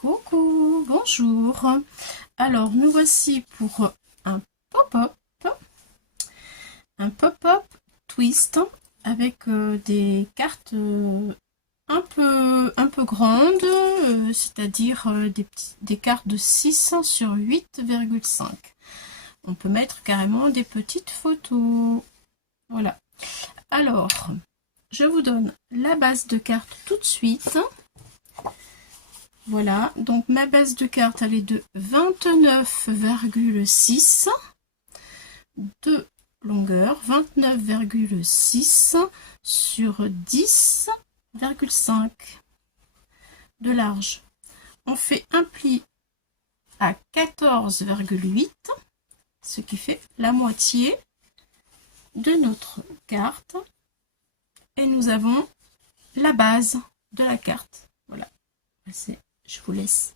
Coucou, bonjour. Alors, nous voici pour un pop-up, twist avec des cartes un peu grandes, c'est-à-dire des cartes de 6 sur 8,5. On peut mettre carrément des petites photos. Voilà. Alors, je vous donne la base de cartes tout de suite. Voilà, donc ma base de cartes, elle est de 29,6 de longueur, 29,6 sur 10,5 de large. On fait un pli à 14,8, ce qui fait la moitié de notre carte. Et nous avons la base de la carte. Voilà. Je vous laisse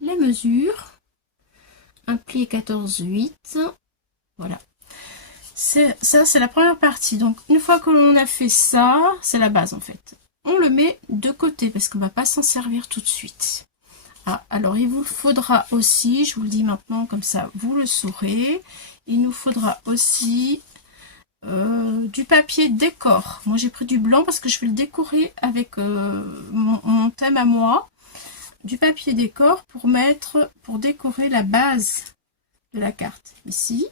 les mesures. Un pli 14,8. Voilà. Ça, c'est la première partie. Donc, une fois que l'on a fait ça, c'est la base en fait. On le met de côté parce qu'on ne va pas s'en servir tout de suite. Ah, alors, il vous faudra aussi, je vous le dis maintenant, comme ça, vous le saurez, il nous faudra aussi du papier décor. Moi j'ai pris du blanc parce que je vais le décorer avec mon thème à moi. Du papier décor pour décorer la base de la carte ici.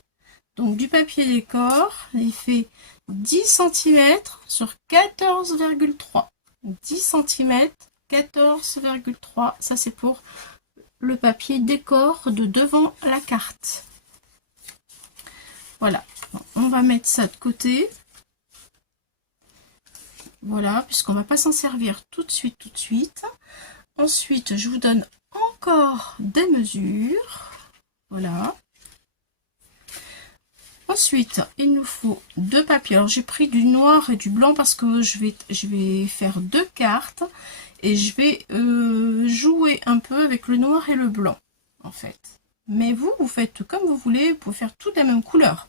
Donc du papier décor, il fait 10 cm sur 14,3. 10 cm 14,3. Ça c'est pour le papier décor de devant la carte. Voilà. On va mettre ça de côté. Voilà, puisqu'on ne va pas s'en servir tout de suite. Ensuite, je vous donne encore des mesures. Voilà. Ensuite, il nous faut deux papiers. Alors, j'ai pris du noir et du blanc parce que je vais faire deux cartes. Et je vais jouer un peu avec le noir et le blanc, en fait. Mais vous faites comme vous voulez. Vous pouvez faire toutes la même couleur.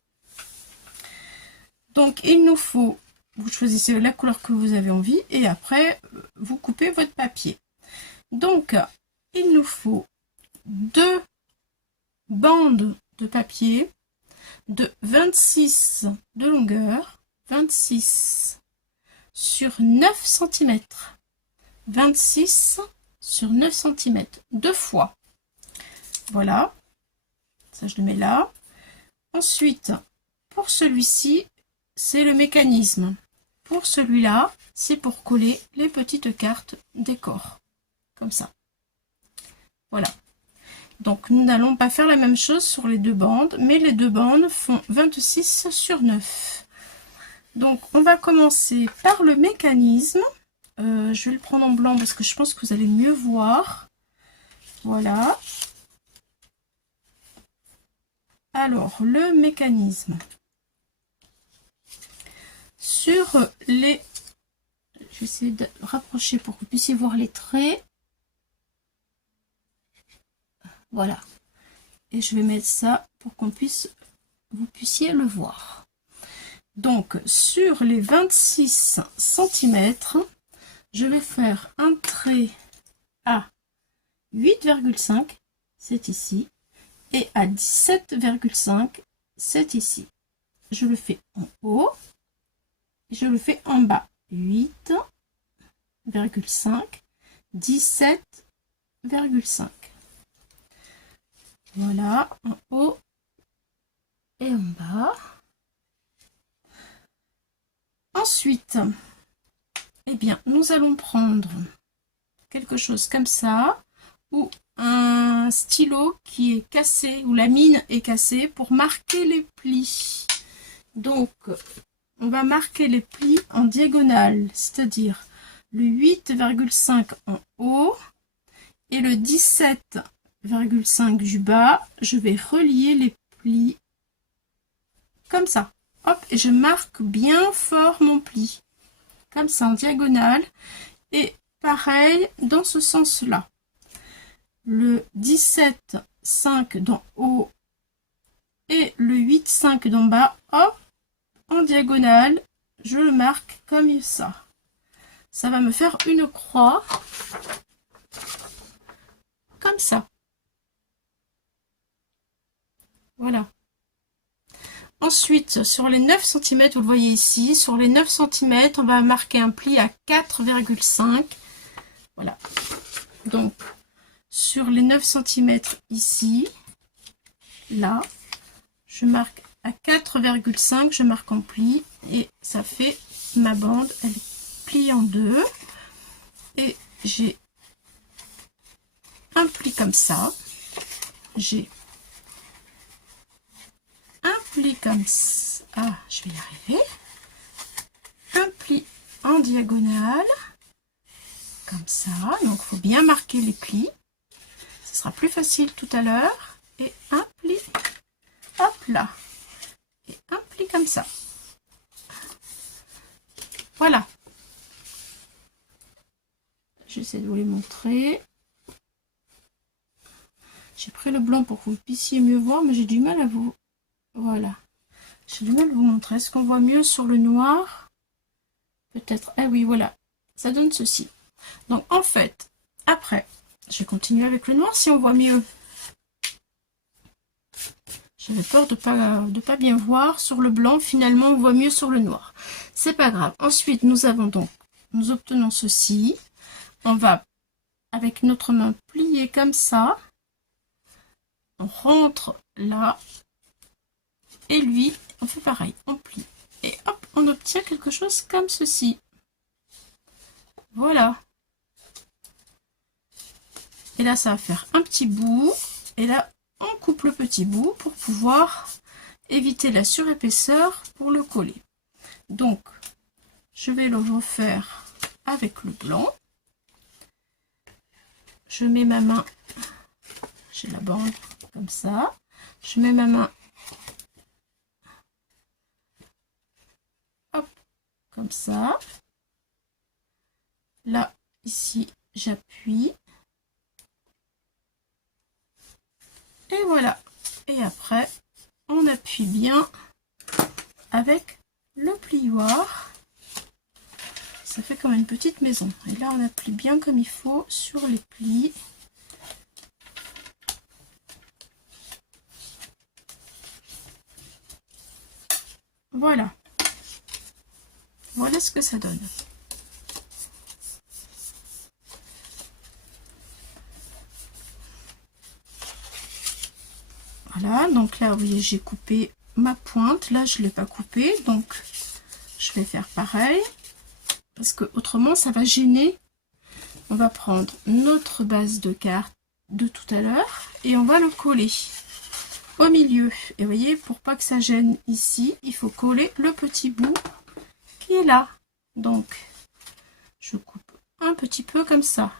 Donc, il nous faut, vous choisissez la couleur que vous avez envie et après, vous coupez votre papier. Donc, il nous faut deux bandes de papier de 26 de longueur, 26 sur 9 cm. 26 sur 9 cm, deux fois. Voilà, ça je le mets là. Ensuite, pour celui-ci, c'est le mécanisme. Pour celui-là, c'est pour coller les petites cartes décor. Comme ça. Voilà. Donc, nous n'allons pas faire la même chose sur les deux bandes, mais les deux bandes font 26 sur 9. Donc, on va commencer par le mécanisme. Je vais le prendre en blanc parce que je pense que vous allez mieux voir. Voilà. Alors, le mécanisme. Sur les... Je vais essayer de rapprocher pour que vous puissiez voir les traits. Voilà. Et je vais mettre ça pour qu'on puisse, vous puissiez le voir. Donc, sur les 26 cm, je vais faire un trait à 8,5, c'est ici, et à 17,5, c'est ici. Je le fais en haut, je le fais en bas. 8,5, 17,5. Voilà, en haut et en bas. Ensuite, eh bien, nous allons prendre quelque chose comme ça, ou un stylo qui est cassé, ou la mine est cassée, pour marquer les plis. Donc, on va marquer les plis en diagonale, c'est-à-dire le 8,5 en haut et le 17,5 du bas. Je vais relier les plis comme ça. Hop, et je marque bien fort mon pli. Comme ça, en diagonale. Et pareil, dans ce sens-là. Le 17,5 d'en haut et le 8,5 d'en bas. Hop, en diagonale, je le marque comme ça. Ça va me faire une croix. Ensuite, sur les 9 cm, vous le voyez ici, sur les 9 cm, on va marquer un pli à 4,5. Voilà. Donc, sur les 9 cm ici, là, je marque à 4,5, je marque en pli et ça fait ma bande, elle plie en deux et j'ai un pli comme ça, j'ai un pli comme ça, ah je vais y arriver, un pli en diagonale comme ça, donc il faut bien marquer les plis, ce sera plus facile tout à l'heure, et un pli, hop là, et un pli comme ça, voilà. J'essaie de vous les montrer. J'ai pris le blanc pour que vous puissiez mieux voir, mais j'ai du mal à vous... Voilà. J'ai du mal à vous montrer. Est-ce qu'on voit mieux sur le noir? Peut-être. Ah oui, voilà. Ça donne ceci. Donc, en fait, après, je vais continuer avec le noir si on voit mieux. J'avais peur de pas bien voir sur le blanc. Finalement, on voit mieux sur le noir. C'est pas grave. Ensuite, nous obtenons ceci. On va, avec notre main, plier comme ça. On rentre là. Et lui, on fait pareil. On plie. Et hop, on obtient quelque chose comme ceci. Voilà. Et là, ça va faire un petit bout. Et là, on coupe le petit bout pour pouvoir éviter la surépaisseur pour le coller. Donc, je vais le refaire avec le blanc. Je mets ma main, j'ai la bande comme ça. Je mets ma main, hop, comme ça. Là, ici, j'appuie. Et voilà. Et après, on appuie bien avec le plioir. Ça fait comme une petite maison. Et là, on appuie bien comme il faut sur les plis. Voilà. Voilà ce que ça donne. Voilà, donc là, vous voyez, j'ai coupé ma pointe. Là, je ne l'ai pas coupée, donc je vais faire pareil. Parce que autrement, ça va gêner. On va prendre notre base de carte de tout à l'heure et on va le coller au milieu. Et vous voyez, pour pas que ça gêne ici, il faut coller le petit bout qui est là. Donc, je coupe un petit peu comme ça.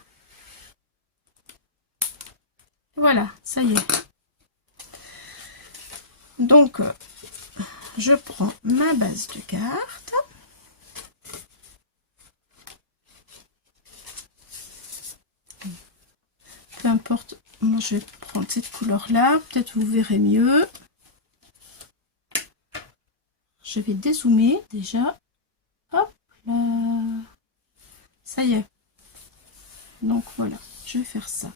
Voilà, ça y est. Donc, je prends ma base de carte. Peu importe, moi je vais prendre cette couleur là, peut-être vous verrez mieux. Je vais dézoomer déjà. Hop là. Ça y est. Donc voilà, je vais faire ça.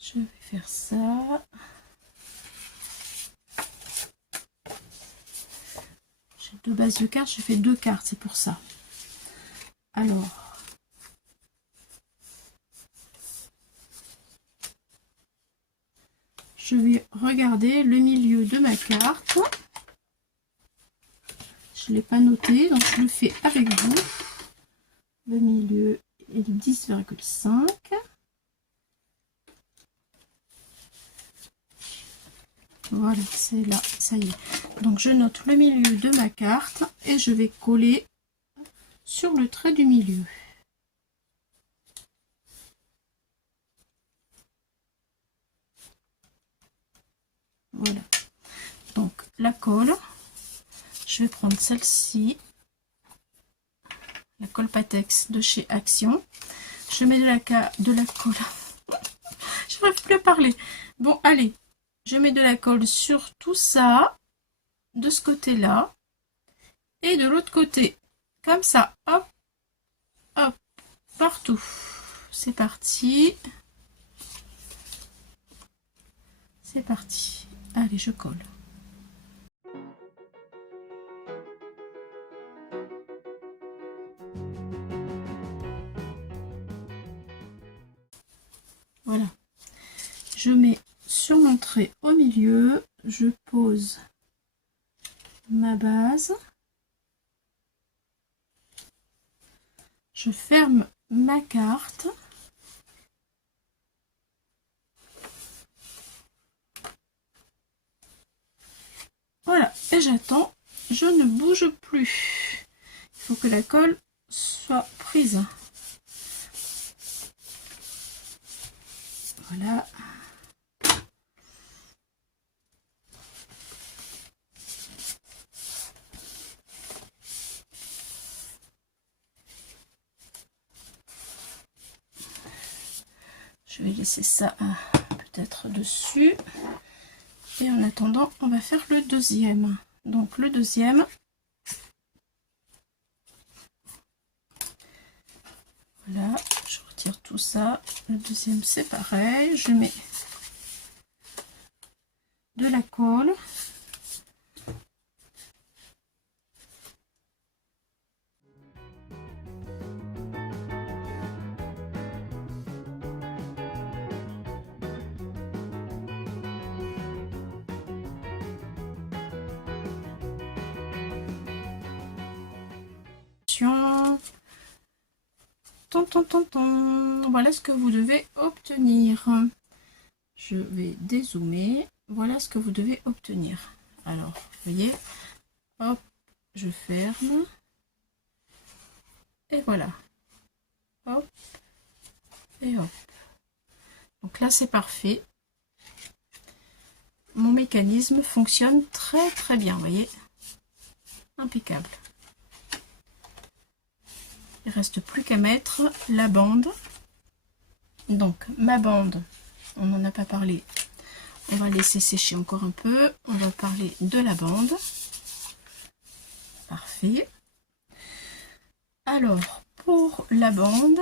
Je vais faire ça. J'ai deux bases de cartes, j'ai fait deux cartes, c'est pour ça. Alors, je vais regarder le milieu de ma carte. Je ne l'ai pas noté, donc je le fais avec vous. Le milieu est de 10,5. Voilà, c'est là, ça y est. Donc je note le milieu de ma carte et je vais coller sur le trait du milieu. Voilà. Donc la colle, je vais prendre celle-ci, la colle Patex de chez Action. Je mets de la colle. Je n'arrive plus à parler. Bon, allez. Je mets de la colle sur tout ça, de ce côté-là, et de l'autre côté, comme ça, hop, hop, partout. C'est parti. C'est parti. Allez, je colle. Voilà. Je mets sur mon trait au milieu, je pose ma base. Je ferme ma carte. Voilà, et j'attends, je ne bouge plus. Il faut que la colle soit prise. Voilà. Je vais laisser ça peut-être dessus. Et en attendant, on va faire le deuxième. Donc le deuxième, voilà, je retire tout ça. Le deuxième, c'est pareil. Je mets de la colle. Voilà ce que vous devez obtenir. Je vais dézoomer. Voilà ce que vous devez obtenir. Alors, vous voyez, hop, je ferme. Et voilà. Hop. Et hop. Donc là, c'est parfait. Mon mécanisme fonctionne très très bien, vous voyez. Impeccable. Il reste plus qu'à mettre la bande. Donc ma bande, on n'en a pas parlé. On va laisser sécher encore un peu. On va parler de la bande. Parfait. Alors, pour la bande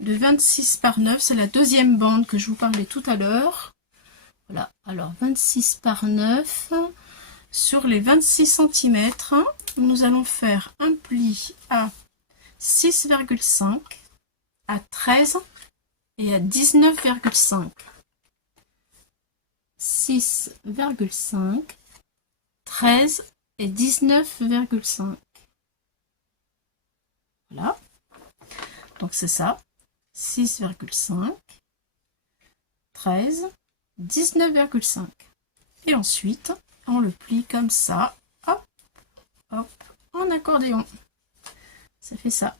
de 26 par 9, c'est la deuxième bande que je vous parlais tout à l'heure. Voilà, alors 26 par 9. Sur les 26 cm, nous allons faire un pli à 6,5, à 13 et à 19,5. 6,5, 13 et 19,5. Voilà. Donc c'est ça. 6,5, 13, 19,5. Et ensuite, on le plie comme ça. Hop, hop, en accordéon. Ça fait ça.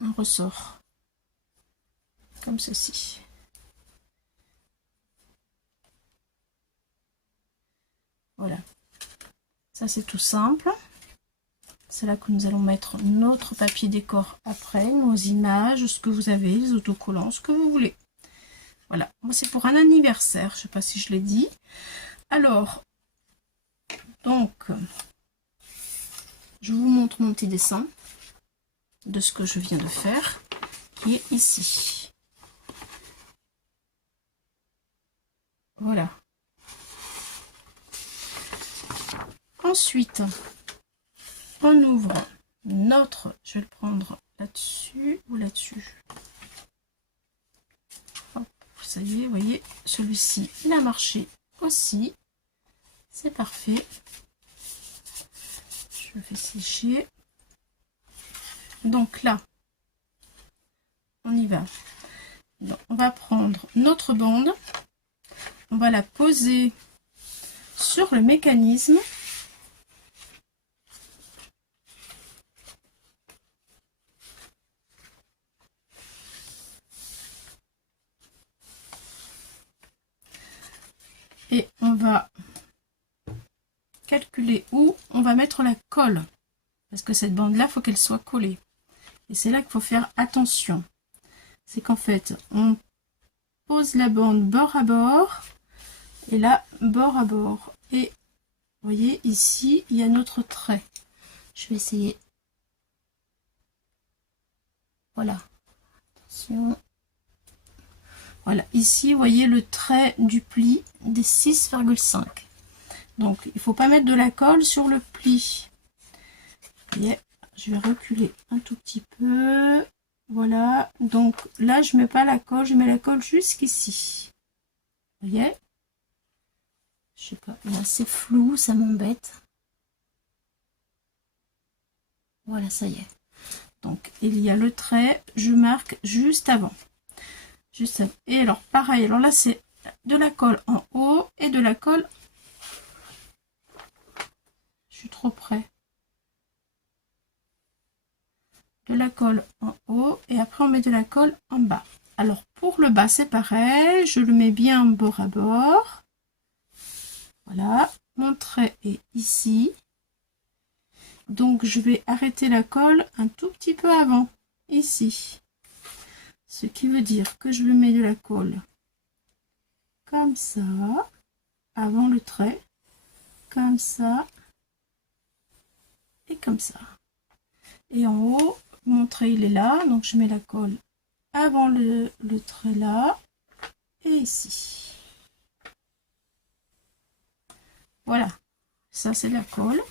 Un ressort. Comme ceci. Voilà. Ça, c'est tout simple. C'est là que nous allons mettre notre papier décor après, nos images, ce que vous avez, les autocollants, ce que vous voulez. Voilà. Moi, c'est pour un anniversaire. Je ne sais pas si je l'ai dit. Alors, donc, je vous montre mon petit dessin de ce que je viens de faire, qui est ici. Voilà. Ensuite, on ouvre notre, je vais le prendre là-dessus ou là-dessus. Ça y est, vous voyez, celui-ci, il a marché aussi. C'est parfait. Je le fais sécher. Donc là, on y va. Donc, on va prendre notre bande. On va la poser sur le mécanisme. Et on va calculer où on va mettre la colle. Parce que cette bande-là, il faut qu'elle soit collée. Et c'est là qu'il faut faire attention. C'est qu'en fait, on pose la bande bord à bord. Et là, bord à bord. Et vous voyez, ici, il y a notre trait. Je vais essayer. Voilà. Attention. Voilà, ici, vous voyez le trait du pli des 6,5. Donc, il ne faut pas mettre de la colle sur le pli. Vous voyez, je vais reculer un tout petit peu. Voilà, donc là, je ne mets pas la colle, je mets la colle jusqu'ici. Vous voyez? Je sais pas, là, c'est flou, ça m'embête. Voilà, ça y est. Donc, il y a le trait, je marque juste avant. Juste avant. Et alors, pareil, alors là, c'est de la colle en haut et de la colle... Je suis trop près. De la colle en haut et après, on met de la colle en bas. Alors, pour le bas, c'est pareil. Je le mets bien bord à bord. Voilà. Mon trait est ici. Donc, je vais arrêter la colle un tout petit peu avant. Ici. Ce qui veut dire que je mets de la colle comme ça, avant le trait, comme ça, et comme ça. Et en haut, mon trait il est là, donc je mets la colle avant le trait là, et ici. Voilà, ça c'est la colle,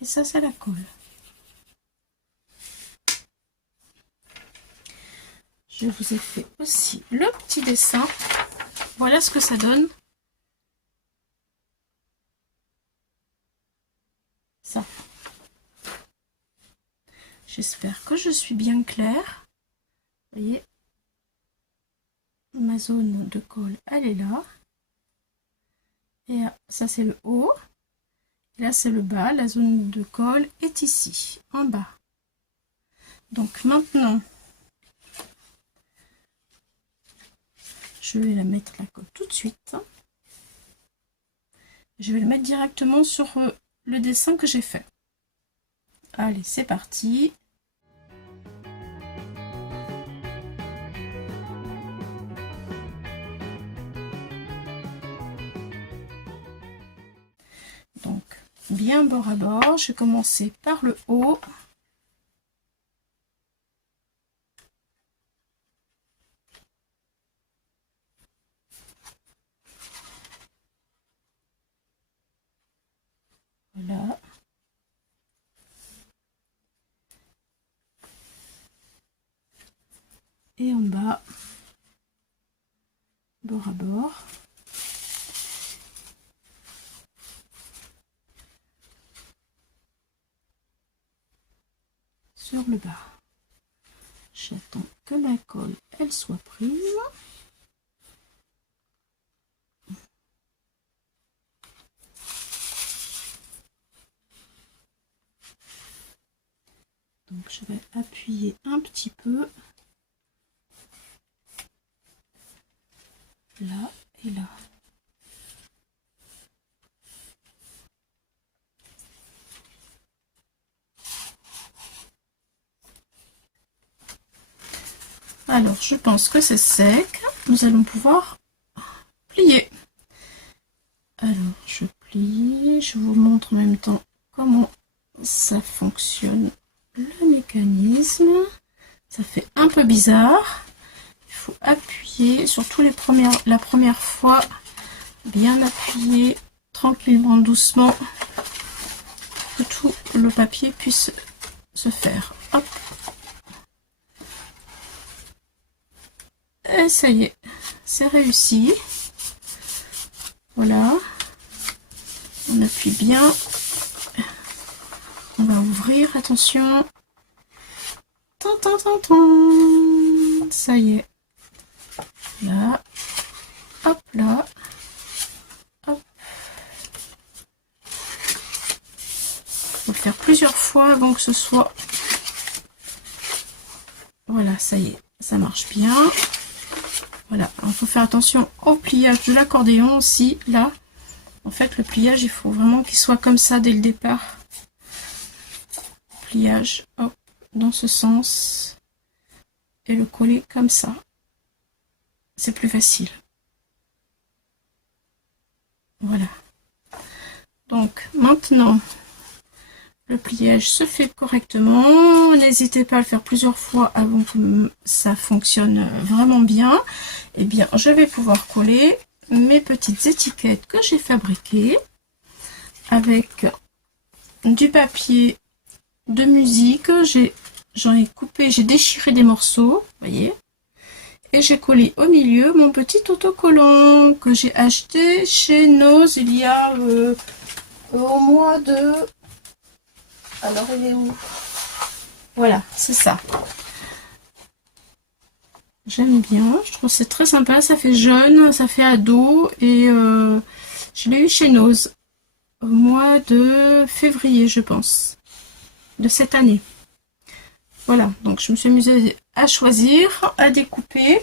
et ça c'est la colle. Je vous ai fait aussi le petit dessin. Voilà ce que ça donne. Ça. J'espère que je suis bien claire. Vous voyez, ma zone de colle, elle est là. Et ça, c'est le haut. Et là, c'est le bas. La zone de colle est ici, en bas. Donc maintenant, je vais la mettre la colle tout de suite. Je vais le mettre directement sur le dessin que j'ai fait. Allez, c'est parti. Donc, bien bord à bord. Je vais commencer par le haut. Voilà. Et en bas, bord à bord. Sur le bas. J'attends que la colle elle soit prise. Donc je vais appuyer un petit peu là et là. Alors je pense que c'est sec. Nous allons pouvoir plier. Alors je plie, je vous montre en même temps comment ça fonctionne, le mécanisme. Ça fait un peu bizarre. Il faut appuyer, surtout la première fois, bien appuyer tranquillement, doucement, que tout le papier puisse se faire. Hop. Et ça y est, c'est réussi. Voilà. On appuie bien. On va ouvrir, attention. Ça y est. Là. Hop là. Hop. Faut le faire plusieurs fois avant que ce soit... Voilà, ça y est. Ça marche bien. Voilà. Il faut faire attention au pliage de l'accordéon aussi. Là. En fait, le pliage, il faut vraiment qu'il soit comme ça dès le départ. Pliage, hop, dans ce sens. Et le coller comme ça. C'est plus facile. Voilà. Donc, maintenant, Le pliage se fait correctement. N'hésitez pas à le faire plusieurs fois avant que ça fonctionne vraiment bien. Eh bien, je vais pouvoir coller mes petites étiquettes que j'ai fabriquées avec du papier de musique. J'en ai coupé, j'ai déchiré des morceaux, voyez. Et j'ai collé au milieu mon petit autocollant que j'ai acheté chez Nose il y a au mois de... Alors, il est où? Voilà, c'est ça. J'aime bien, je trouve c'est très sympa, ça fait jeune, ça fait ado et je l'ai eu chez Nose au mois de février, je pense, de cette année. Voilà, donc je me suis amusée à choisir, à découper.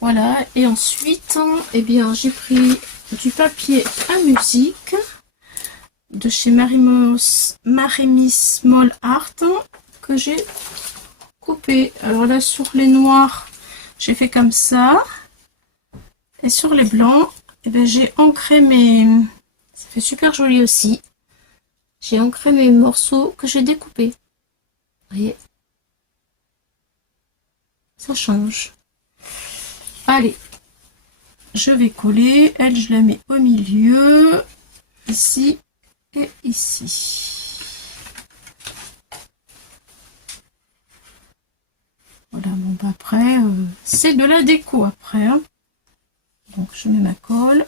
Voilà, et ensuite, eh bien, j'ai pris du papier à musique de chez Marimi Small Art que j'ai coupé. Alors là, sur les noirs, j'ai fait comme ça. Et sur les blancs, eh bien, j'ai ancré mes... Ça fait super joli aussi. J'ai ancré mes morceaux que j'ai découpés. Vous voyez, ça change. Allez, je vais coller. Elle, je la mets au milieu, ici et ici. Voilà, bon, bah après, c'est de la déco après. Hein. Donc, je mets ma colle.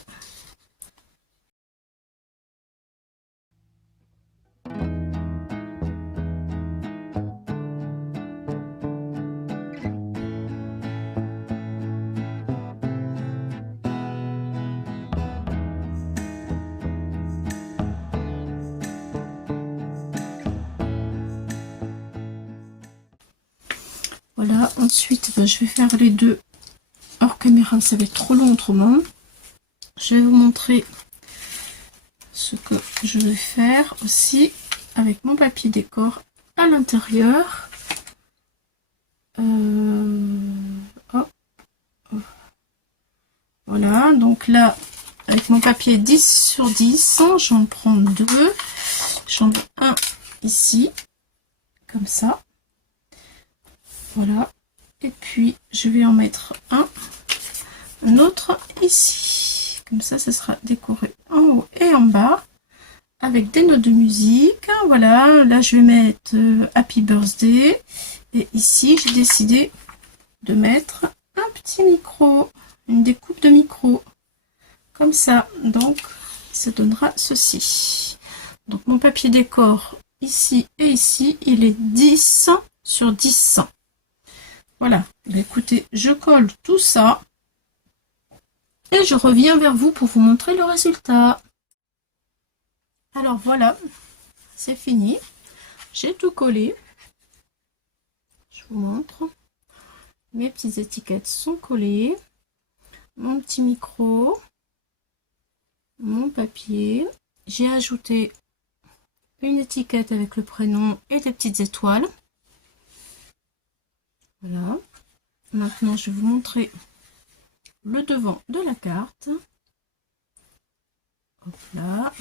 Voilà, ensuite ben, je vais faire les deux hors caméra, ça va être trop long autrement. Je vais vous montrer ce que je vais faire aussi avec mon papier décor à l'intérieur. Hop. Voilà, donc là, avec mon papier 10 sur 10, j'en prends deux. J'en mets un ici, comme ça. Voilà. Et puis, je vais en mettre un autre ici. Comme ça, ça sera décoré en haut et en bas. Avec des notes de musique. Voilà, là, je vais mettre Happy Birthday. Et ici, j'ai décidé de mettre un petit micro. Une découpe de micro. Comme ça. Donc, ça donnera ceci. Donc, mon papier décor, ici et ici, il est 10 sur 10. Voilà, écoutez, je colle tout ça et je reviens vers vous pour vous montrer le résultat. Alors voilà, c'est fini. J'ai tout collé. Je vous montre. Mes petites étiquettes sont collées. Mon petit micro. Mon papier. J'ai ajouté une étiquette avec le prénom et des petites étoiles. Voilà. Maintenant, je vais vous montrer le devant de la carte. Hop là.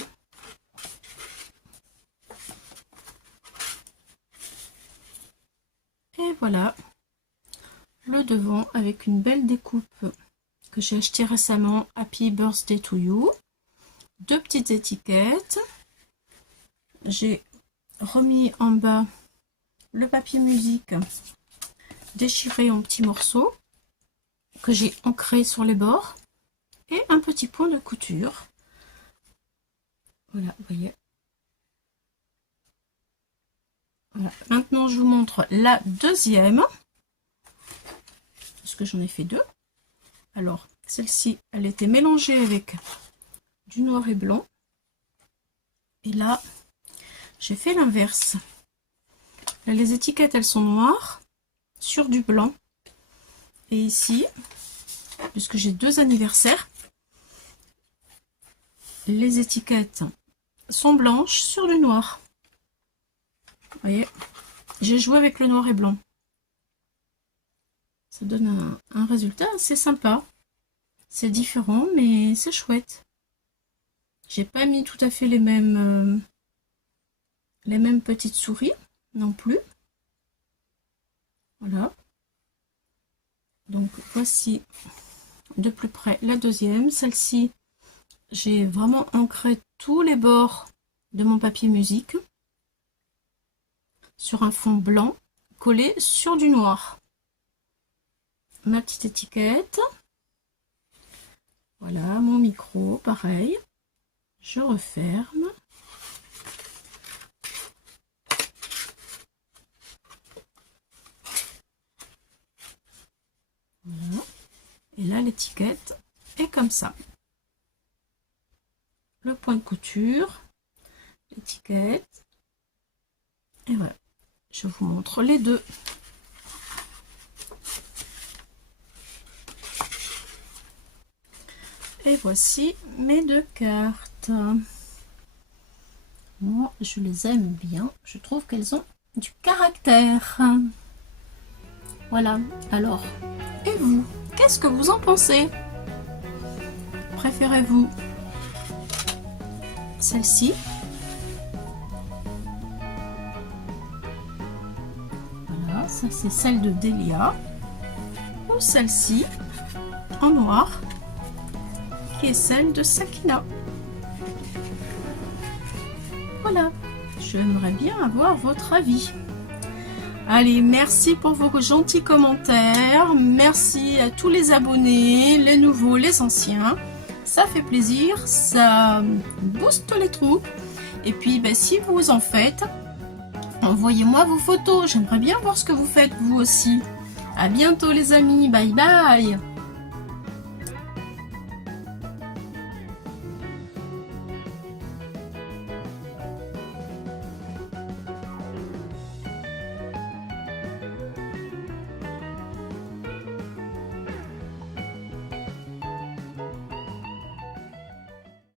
Et voilà. Le devant avec une belle découpe que j'ai acheté récemment. Happy Birthday to You. Deux petites étiquettes. J'ai remis en bas le papier musique déchiré en petits morceaux que j'ai ancré sur les bords et un petit point de couture. Voilà, vous voyez. Voilà. Maintenant, je vous montre la deuxième, parce que j'en ai fait deux. Alors, celle-ci, elle était mélangée avec du noir et blanc. Et là, j'ai fait l'inverse. Là, les étiquettes, elles sont noires sur du blanc. Et ici, puisque j'ai deux anniversaires, les étiquettes sont blanches sur du noir. Vous voyez, j'ai joué avec le noir et blanc. Ça donne un résultat assez sympa. C'est différent, mais c'est chouette. J'ai pas mis tout à fait les mêmes les mêmes petites souris non plus. Voilà. Donc voici de plus près la deuxième. Celle-ci, j'ai vraiment ancré tous les bords de mon papier musique sur un fond blanc collé sur du noir. Ma petite étiquette. Voilà, mon micro, pareil. Je referme. Voilà. Et là, l'étiquette est comme ça. Le point de couture, l'étiquette. Et voilà. Je vous montre les deux. Et voici mes deux cartes. Moi, je les aime bien. Je trouve qu'elles ont du caractère. Voilà. Alors, et vous, qu'est-ce que vous en pensez? Préférez-vous celle-ci? Voilà, ça c'est celle de Delia. Ou celle-ci en noir, qui est celle de Sakina. Voilà, j'aimerais bien avoir votre avis. Allez, merci pour vos gentils commentaires. Merci à tous les abonnés, les nouveaux, les anciens. Ça fait plaisir, ça booste les troupes. Et puis, ben, si vous en faites, envoyez-moi vos photos. J'aimerais bien voir ce que vous faites, vous aussi. À bientôt, les amis. Bye bye.